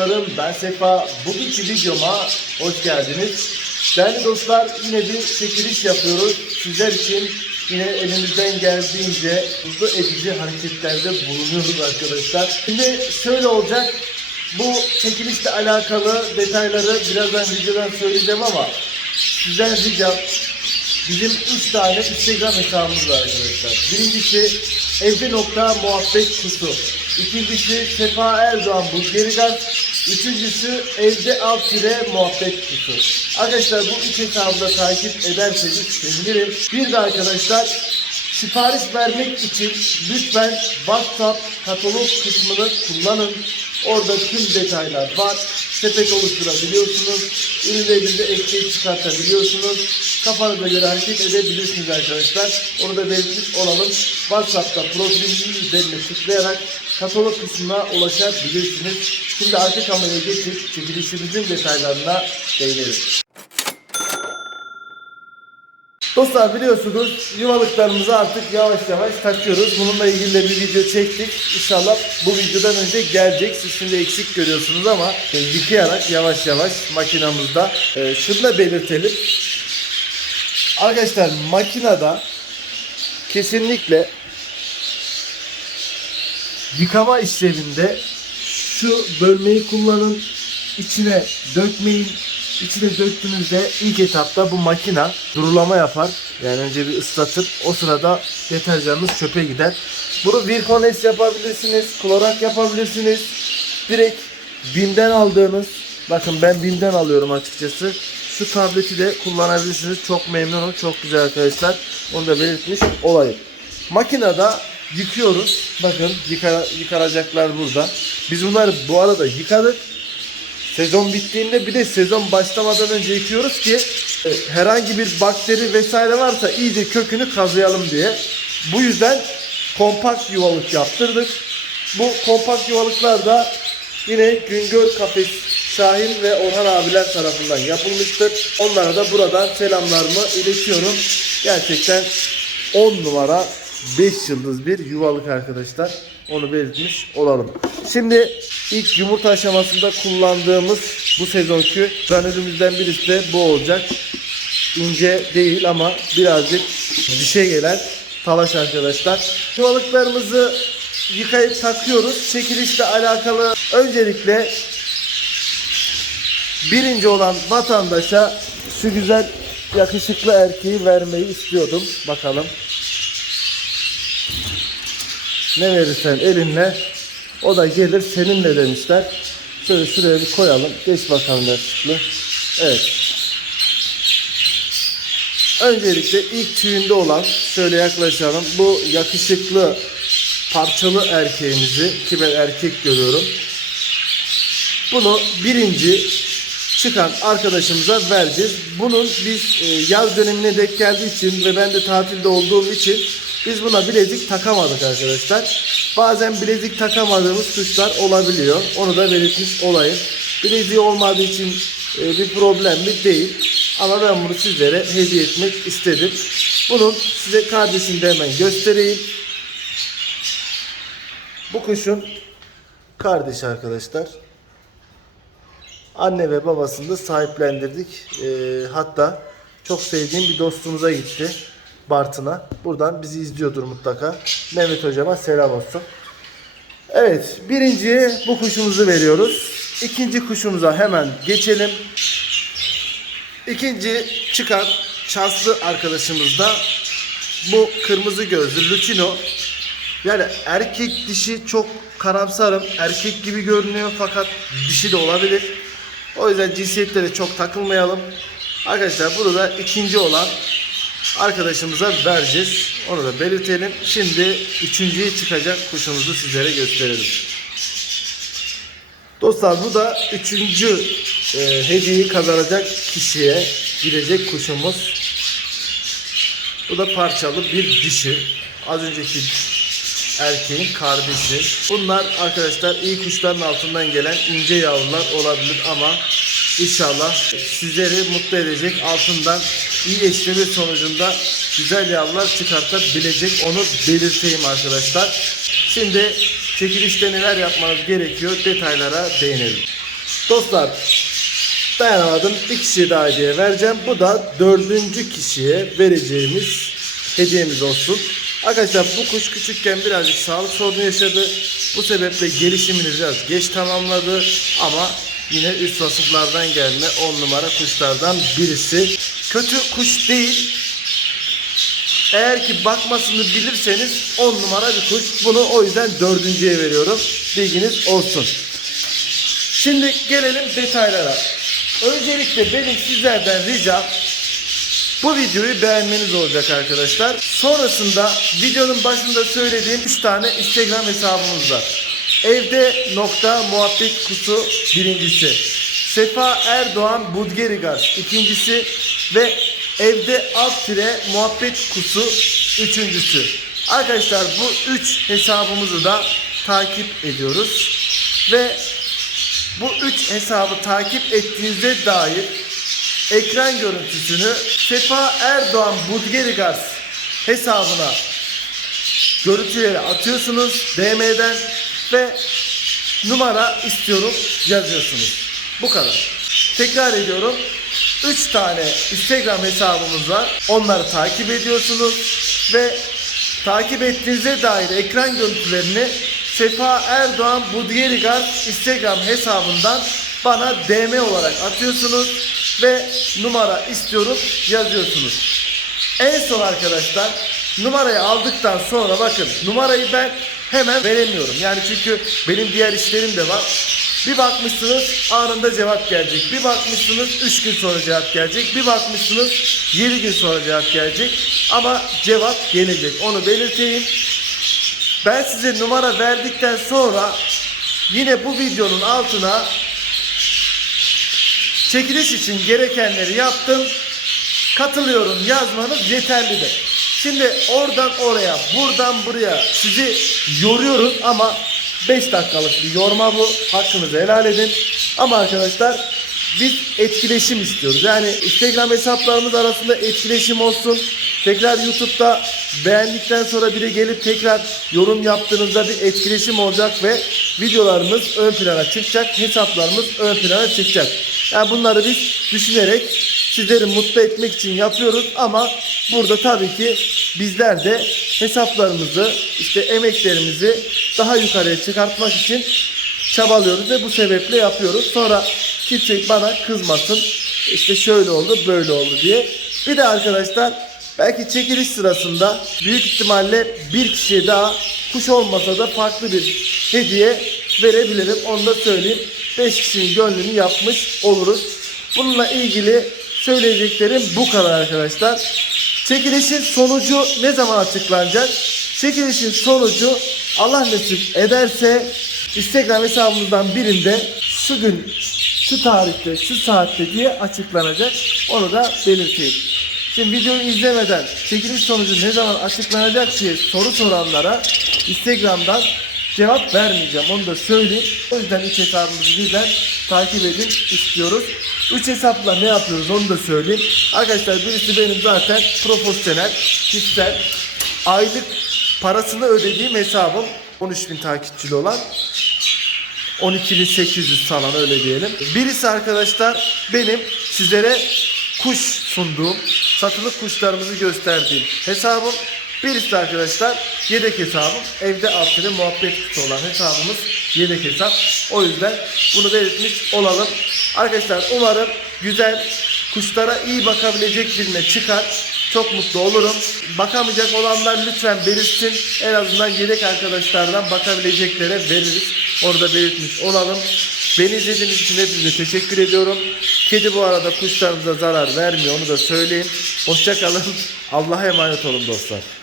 dostlarım ben Sefa. Bugünkü videoma hoş geldiniz. Değerli dostlar yine bir çekiliş yapıyoruz. Sizler için yine elimizden geldiğince mutlu edici hareketlerde bulunuyoruz arkadaşlar. Şimdi şöyle olacak. Bu çekilişle alakalı detayları birazdan videodan söyleyeceğim ama sizden ricam Bizim 3 tane Instagram hesabımız var arkadaşlar. Birincisi evde nokta muhabbet kutu. İkincisi Sefa Erdoğan Burgeri Gaz. Üçüncüsü evde alt tire muhabbet kutu. Arkadaşlar bu üç hesabı da takip ederseniz sevinirim. Bir de arkadaşlar sipariş vermek için lütfen WhatsApp katalog kısmını kullanın. Orada tüm detaylar var. Sepet oluşturabiliyorsunuz. Ürünlerinizi ekleyip çıkartabiliyorsunuz. Kafanıza göre hareket edebilirsiniz arkadaşlar. Onu da belirtmiş olalım. WhatsApp'ta profilimizin üzerine tıklayarak katalog kısmına ulaşabilirsiniz. Şimdi arka kameraya geçip çekilişimizin detaylarına değinelim. Dostlar biliyorsunuz yuvalıklarımızı artık yavaş yavaş takıyoruz. Bununla ilgili de bir video çektik. İnşallah bu videodan önce gelecek. Siz şimdi eksik görüyorsunuz ama yıkayarak yavaş yavaş makinamızda e, şunu da belirtelim. Arkadaşlar makinada kesinlikle yıkama işleminde şu bölmeyi kullanın. içine dökmeyin. İçine döktüğünüzde ilk etapta bu makina durulama yapar. Yani önce bir ıslatır. O sırada deterjanınız çöpe gider. Bunu Virkones yapabilirsiniz. Klorak yapabilirsiniz. Direkt BİM'den aldığınız bakın ben BİM'den alıyorum açıkçası. Şu tableti de kullanabilirsiniz. Çok memnunum. Çok güzel arkadaşlar. Onu da belirtmiş olayım. Makinede yıkıyoruz. Bakın yıka, yıkanacaklar burada. Biz bunları bu arada yıkadık. Sezon bittiğinde bir de sezon başlamadan önce yıkıyoruz ki e, herhangi bir bakteri vesaire varsa iyice kökünü kazıyalım diye. Bu yüzden kompakt yuvalık yaptırdık. Bu kompakt yuvalıklar da yine Güngör Kafes Şahin ve Orhan abiler tarafından yapılmıştır. Onlara da buradan selamlarımı iletiyorum. Gerçekten 10 numara 5 yıldız bir yuvalık arkadaşlar. Onu belirtmiş olalım. Şimdi ilk yumurta aşamasında kullandığımız bu sezonki granülümüzden birisi de bu olacak. İnce değil ama birazcık dişe gelen talaş arkadaşlar. Yuvalıklarımızı yıkayıp takıyoruz. Çekilişle alakalı öncelikle birinci olan vatandaşa şu güzel yakışıklı erkeği vermeyi istiyordum. Bakalım. Ne verirsen elinle o da gelir seninle demişler. Şöyle şuraya bir koyalım. Geç bakalım yakışıklı. Evet. Öncelikle ilk tüyünde olan şöyle yaklaşalım. Bu yakışıklı parçalı erkeğimizi ki ben erkek görüyorum. Bunu birinci çıkan arkadaşımıza vereceğiz. Bunun biz e, yaz dönemine denk geldiği için ve ben de tatilde olduğum için biz buna bilezik takamadık arkadaşlar. Bazen bilezik takamadığımız kuşlar olabiliyor. Onu da belirtmiş olayım. Bileziği olmadığı için e, bir problem mi değil. Ama ben bunu sizlere hediye etmek istedim. Bunun size kardeşini de hemen göstereyim. Bu kuşun kardeşi arkadaşlar. Anne ve babasını da sahiplendirdik. Ee, hatta çok sevdiğim bir dostumuza gitti. Bartın'a. Buradan bizi izliyordur mutlaka. Mehmet hocama selam olsun. Evet, birinciye bu kuşumuzu veriyoruz. İkinci kuşumuza hemen geçelim. İkinci çıkan şanslı arkadaşımız da bu kırmızı gözlü Lucino. Yani erkek dişi çok karamsarım. Erkek gibi görünüyor fakat dişi de olabilir. O yüzden cinsiyetlere çok takılmayalım. Arkadaşlar bunu da ikinci olan arkadaşımıza vereceğiz. Onu da belirtelim. Şimdi üçüncüye çıkacak kuşumuzu sizlere gösterelim. Dostlar bu da üçüncü e, hediyeyi kazanacak kişiye gidecek kuşumuz. Bu da parçalı bir dişi. Az önceki erkeğin kardeşi. Bunlar arkadaşlar iyi kuşların altından gelen ince yavrular olabilir ama inşallah sizleri mutlu edecek altından iyi eşleme sonucunda güzel yavrular çıkartabilecek onu belirteyim arkadaşlar. Şimdi çekilişte neler yapmanız gerekiyor detaylara değinelim. Dostlar dayanamadım. Bir kişiye daha hediye vereceğim. Bu da dördüncü kişiye vereceğimiz hediyemiz olsun. Arkadaşlar bu kuş küçükken birazcık sağlık sorunu yaşadı. Bu sebeple gelişimini biraz geç tamamladı. Ama yine üst vasıflardan gelme 10 numara kuşlardan birisi. Kötü kuş değil. Eğer ki bakmasını bilirseniz 10 numara bir kuş. Bunu o yüzden dördüncüye veriyorum. Bilginiz olsun. Şimdi gelelim detaylara. Öncelikle benim sizlerden ricam bu videoyu beğenmeniz olacak arkadaşlar. Sonrasında videonun başında söylediğim 3 tane Instagram hesabımız var. Evde nokta muhabbet kutu birincisi. Sefa Erdoğan Budgerigar ikincisi ve evde alt tire muhabbet kutu üçüncüsü. Arkadaşlar bu üç hesabımızı da takip ediyoruz. Ve bu üç hesabı takip ettiğinize dair ekran görüntüsünü Sefa Erdoğan Budgerigars hesabına görüntüleri atıyorsunuz DM'den ve numara istiyorum yazıyorsunuz. Bu kadar. Tekrar ediyorum. 3 tane Instagram hesabımız var. Onları takip ediyorsunuz ve takip ettiğinize dair ekran görüntülerini Sefa Erdoğan Budgerigar Instagram hesabından bana DM olarak atıyorsunuz ve numara istiyorum yazıyorsunuz. En son arkadaşlar numarayı aldıktan sonra bakın numarayı ben hemen veremiyorum. Yani çünkü benim diğer işlerim de var. Bir bakmışsınız anında cevap gelecek. Bir bakmışsınız 3 gün sonra cevap gelecek. Bir bakmışsınız 7 gün sonra cevap gelecek. Ama cevap gelecek. Onu belirteyim. Ben size numara verdikten sonra yine bu videonun altına çekiliş için gerekenleri yaptım. Katılıyorum yazmanız yeterlidir. Şimdi oradan oraya, buradan buraya sizi yoruyoruz ama 5 dakikalık bir yorma bu. Hakkınızı helal edin. Ama arkadaşlar biz etkileşim istiyoruz. Yani Instagram hesaplarımız arasında etkileşim olsun. Tekrar YouTube'da beğendikten sonra biri gelip tekrar yorum yaptığınızda bir etkileşim olacak ve videolarımız ön plana çıkacak. Hesaplarımız ön plana çıkacak. Yani bunları biz düşünerek sizleri mutlu etmek için yapıyoruz ama burada tabii ki bizler de hesaplarımızı işte emeklerimizi daha yukarıya çıkartmak için çabalıyoruz ve bu sebeple yapıyoruz. Sonra kimse bana kızmasın işte şöyle oldu böyle oldu diye. Bir de arkadaşlar belki çekiliş sırasında büyük ihtimalle bir kişiye daha kuş olmasa da farklı bir hediye verebilirim. Onu da söyleyeyim. 5 kişinin gönlünü yapmış oluruz. Bununla ilgili söyleyeceklerim bu kadar arkadaşlar. Çekilişin sonucu ne zaman açıklanacak? Çekilişin sonucu Allah nasip ederse Instagram hesabımızdan birinde şu gün şu tarihte şu saatte diye açıklanacak. Onu da belirteyim. Şimdi videoyu izlemeden çekiliş sonucu ne zaman açıklanacak diye soru soranlara Instagram'dan cevap vermeyeceğim. Onu da söyleyeyim. O yüzden 3 hesabımızı birden takip edin istiyoruz. 3 hesapla ne yapıyoruz onu da söyleyeyim. Arkadaşlar birisi benim zaten profesyonel, kişisel, aylık parasını ödediğim hesabım. 13 bin takipçili olan 12.800 falan öyle diyelim. Birisi arkadaşlar benim sizlere kuş sunduğum, satılık kuşlarımızı gösterdiğim hesabım. Birisi arkadaşlar yedek hesabım. Evde altını muhabbet kutu olan hesabımız yedek hesap. O yüzden bunu belirtmiş olalım. Arkadaşlar umarım güzel kuşlara iyi bakabilecek birine çıkar. Çok mutlu olurum. Bakamayacak olanlar lütfen belirtsin. En azından yedek arkadaşlardan bakabileceklere veririz. Orada belirtmiş olalım. Beni izlediğiniz için hepinize teşekkür ediyorum. Kedi bu arada kuşlarımıza zarar vermiyor onu da söyleyeyim. Hoşçakalın. Allah'a emanet olun dostlar.